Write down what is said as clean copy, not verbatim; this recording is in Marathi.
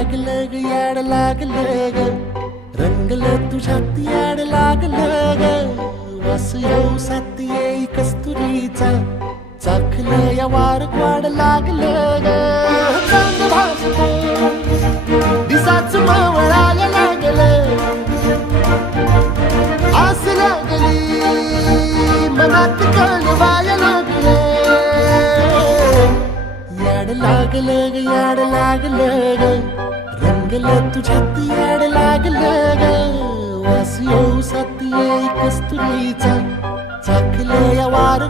लागलं ग याड लागलं ग रंगलं तुझ्यात याड लागलं ग वास येऊ साथ येई कस्तुरीचा चाखलं या वार वाड लागलं ग चांद भासतो दिसाच मावळायला लागलं आस लागली मनात कळवायला लागलं याड लागलं ग याड लागलं ग रंगलं तुझ्यात याड लागलं ग वास येऊ साथ येई कस्तुरीचा चाखलं या वार